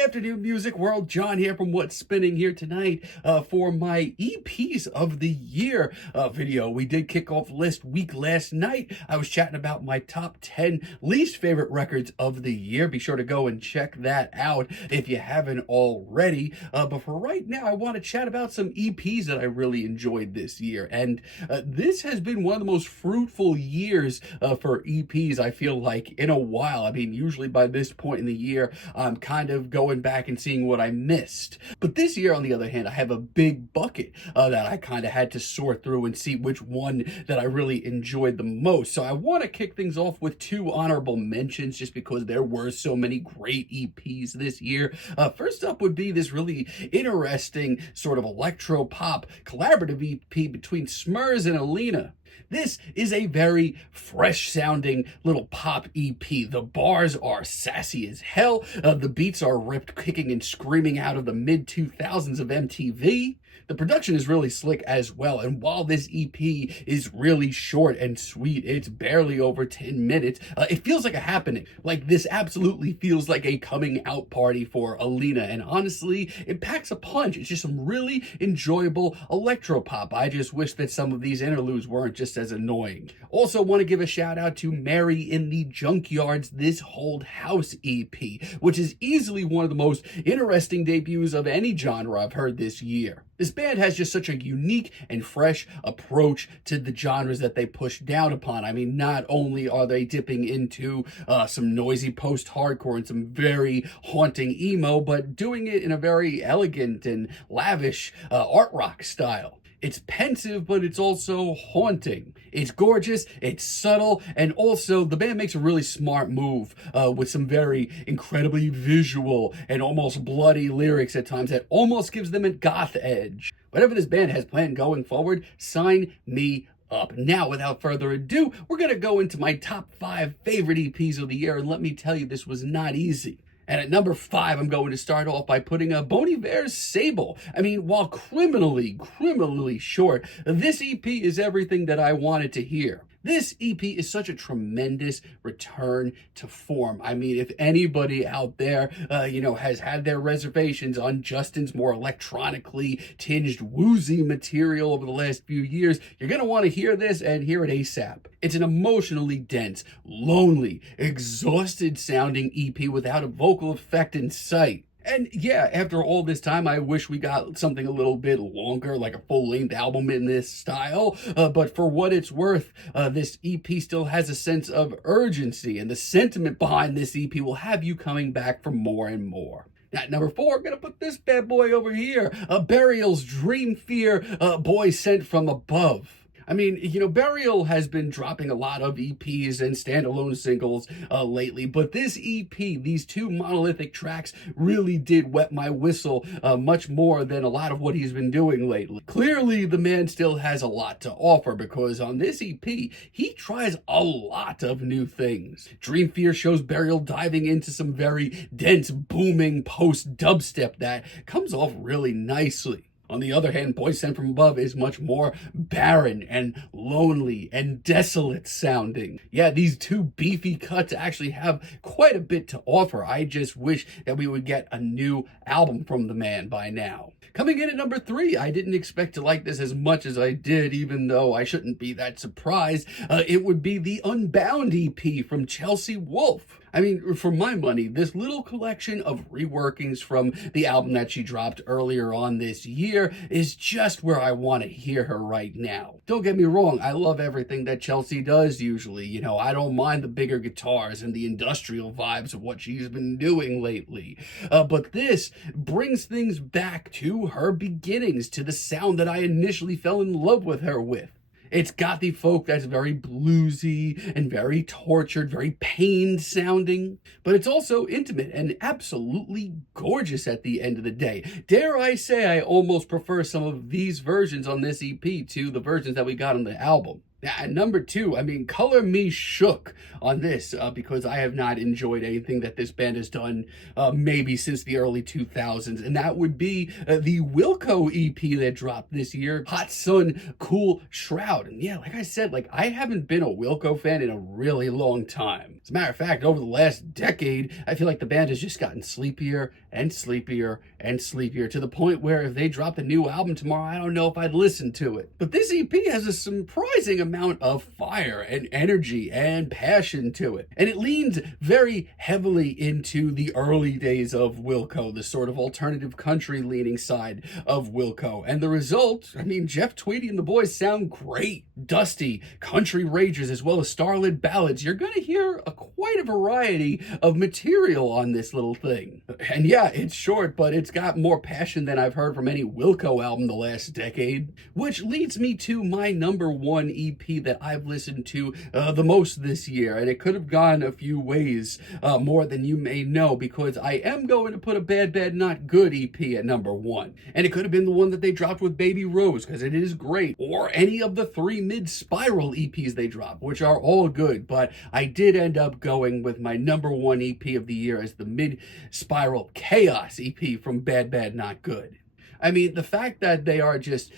Good afternoon, music world. John here from What's Spinning here tonight for my EPs of the year video. We did kick off list week last night. I was chatting about my top 10 least favorite records of the year. Be sure to go and check that out if you haven't already. But for right now, I want to chat about some EPs that I really enjoyed this year. And this has been one of the most fruitful years for EPs, I feel like, in a while. I mean, usually by this point in the year, I'm kind of going back and seeing what I missed. But this year, on the other hand, I have a big bucket that I kind of had to sort through and see which one that I really enjoyed the most. So I want to kick things off with two honorable mentions just because there were so many great EPs this year. First up would be this really interesting sort of electro-pop collaborative EP between Smerz and Allina. This is a very fresh-sounding little pop EP. The bars are sassy as hell. The beats are ripped, kicking and screaming out of the mid-2000s of MTV. The production is really slick as well, and while this EP is really short and sweet, it's barely over 10 minutes, it feels like a happening. Like, this absolutely feels like a coming out party for Allina, and honestly, it packs a punch. It's just some really enjoyable electropop. I just wish that some of these interludes weren't just as annoying. Also want to give a shout out to Mary in the Junkyard's This Hold House EP, which is easily one of the most interesting debuts of any genre I've heard this year. This band has just such a unique and fresh approach to the genres that they push down upon. I mean, not only are they dipping into some noisy post-hardcore and some very haunting emo, but doing it in a very elegant and lavish art rock style. It's pensive, but it's also haunting. It's gorgeous, it's subtle, and also the band makes a really smart move with some very incredibly visual and almost bloody lyrics at times that almost gives them a goth edge. Whatever this band has planned going forward, sign me up. Now, without further ado, we're going to go into my top 5 favorite EPs of the year, and let me tell you, this was not easy. And at number 5, I'm going to start off by putting Bon Iver's SABLE. I mean, while criminally short, this EP is everything that I wanted to hear. This EP is such a tremendous return to form. I mean, if anybody out there, has had their reservations on Justin's more electronically tinged woozy material over the last few years, you're going to want to hear this and hear it ASAP. It's an emotionally dense, lonely, exhausted sounding EP without a vocal effect in sight. And yeah, after all this time, I wish we got something a little bit longer, like a full-length album in this style. But for what it's worth, this EP still has a sense of urgency, and the sentiment behind this EP will have you coming back for more and more. At number 4, I'm going to put this bad boy over here, Burial's Dreamfear, Boy Sent From Above. I mean, Burial has been dropping a lot of EPs and standalone singles lately, but this EP, these two monolithic tracks, really did wet my whistle much more than a lot of what he's been doing lately. Clearly, the man still has a lot to offer, because on this EP, he tries a lot of new things. Dreamfear shows Burial diving into some very dense, booming post-dubstep that comes off really nicely. On the other hand, Boy Sent From Above is much more barren and lonely and desolate sounding. Yeah, these two beefy cuts actually have quite a bit to offer. I just wish that we would get a new album from the man by now. Coming in at number 3, I didn't expect to like this as much as I did, even though I shouldn't be that surprised. It would be the Unbound EP from Wolfe. I mean, for my money, this little collection of reworkings from the album that she dropped earlier on this year is just where I want to hear her right now. Don't get me wrong, I love everything that Chelsea does usually. I don't mind the bigger guitars and the industrial vibes of what she's been doing lately. But this brings things back to her beginnings, to the sound that I initially fell in love with her with. It's gothy folk that's very bluesy and very tortured, very pained sounding, but it's also intimate and absolutely gorgeous at the end of the day. Dare I say I almost prefer some of these versions on this EP to the versions that we got on the album. Yeah, and number two, I mean, color me shook on this because I have not enjoyed anything that this band has done maybe since the early 2000s. And that would be the Wilco EP that dropped this year, Hot Sun Cool Shroud. And yeah, like I said, like I haven't been a Wilco fan in a really long time. As a matter of fact, over the last decade, I feel like the band has just gotten sleepier and sleepier and sleepier to the point where if they dropped a new album tomorrow, I don't know if I'd listen to it. But this EP has a surprising amount of fire and energy and passion to it. And it leans very heavily into the early days of Wilco, the sort of alternative country leaning side of Wilco. And the result, I mean, Jeff Tweedy and the boys sound great. Dusty, country rages, as well as starlit ballads. You're going to hear quite a variety of material on this little thing. And yeah, it's short, but it's got more passion than I've heard from any Wilco album the last decade. Which leads me to my number one EP that I've listened to the most this year. And it could have gone a few ways more than you may know, because I am going to put a Bad Bad Not Good EP at number one. And it could have been the one that they dropped with Baby Rose, because it is great. Or any of the three mid-spiral EPs they dropped, which are all good. But I did end up going with my number one EP of the year as the mid-spiral Chaos EP from Bad Bad Not Good. I mean, the fact that they are just,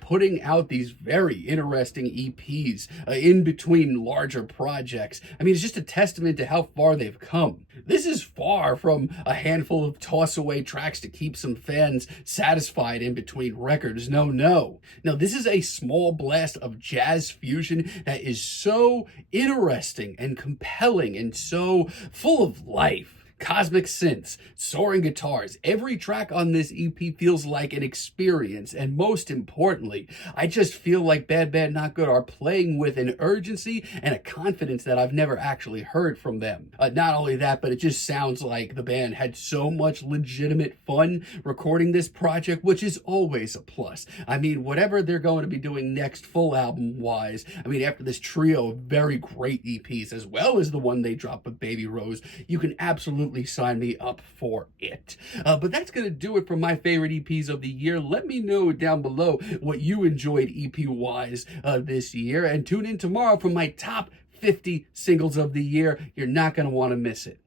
putting out these very interesting EPs in between larger projects, I mean, it's just a testament to how far they've come. This is far from a handful of toss-away tracks to keep some fans satisfied in between records. No, no. No, this is a small blast of jazz fusion that is so interesting and compelling and so full of life. Cosmic synths, soaring guitars. Every track on this EP feels like an experience. And most importantly, I just feel like Bad Bad Not Good are playing with an urgency and a confidence that I've never actually heard from them. Not only that, but it just sounds like the band had so much legitimate fun recording this project, which is always a plus. I mean, whatever they're going to be doing next full album wise, I mean, after this trio of very great EPs, as well as the one they dropped with Baby Rose, you can absolutely sign me up for it. But that's going to do it for my favorite EPs of the year. Let me know down below what you enjoyed EP-wise this year. And tune in tomorrow for my top 50 singles of the year. You're not going to want to miss it.